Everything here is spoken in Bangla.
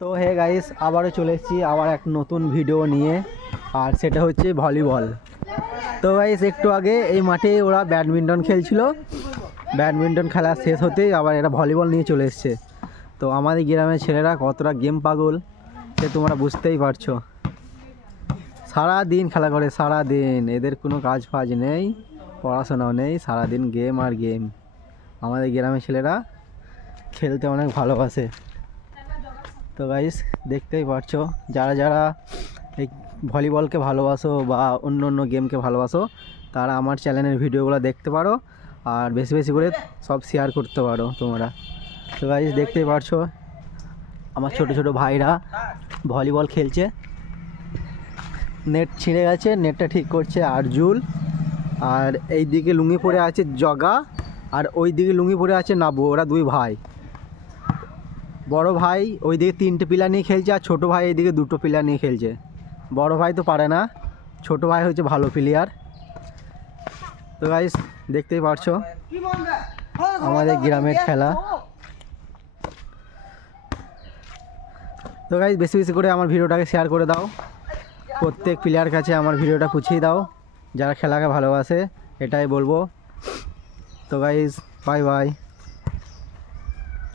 তো হে গাইস, আবারও চলে এসেছি আবার এক নতুন ভিডিও নিয়ে, আর সেটা হচ্ছে ভলিবল তো গাইস, একটু আগে এই মাঠে ওরা ব্যাডমিন্টন খেলছিল। ব্যাডমিন্টন খেলা শেষ হতেই আবার এরা ভলিবল নিয়ে চলে এসছে। তো আমাদের গ্রামের ছেলেরা কতটা গেম পাগল, সে তোমরা বুঝতেই পারছ। সারা দিন খেলা করে সারা দিন এদের কোনো কাজ ফাজ নেই, পড়াশোনাও নেই সারা দিন গেম আর গেম আমাদের গ্রামের ছেলেরা খেলতে অনেক ভালোবাসে। তো গাইস দেখতেই পারছ, যারা যারা এই ভলিবলকে ভালোবাসো বা অন্য অন্য গেমকে ভালোবাসো, তারা আমার চ্যানেলের ভিডিওগুলো দেখতে পারো আর বেশি বেশি করে সব শেয়ার করতে পারো তোমরা। তো গাইস দেখতেই পারছ, আমার ছোট ছোট ভাইরা ভলিবল খেলছে। নেট ছিঁড়ে গেছে নেটটা ঠিক করছে আরজুল। আর এই দিকে লুঙ্গি পরে আছে জগা, আর ওই দিকে লুঙ্গি পরে আছে নাবু, ওরা দুই ভাই। বড় ভাই ওইদিকে তিনটে পিলা নিয়ে খেলছে আর ছোটো ভাই এইদিকে দুটো পিলা নিয়ে খেলছে। বড় ভাই তো পারে না, ছোট ভাই হচ্ছে ভালো প্লেয়ার তো গাইস দেখতেই পারছ, আমাদের গ্রামের খেলা। তো গাইস বেশি বেশি করে আমার ভিডিওটাকে শেয়ার করে দাও। প্রত্যেক প্লেয়ার কাছে আমার ভিডিওটা পুছিয়ে দাও, যারা খেলাকে ভালোবাসে, এটাই বলব। তো গাইস বাই বাই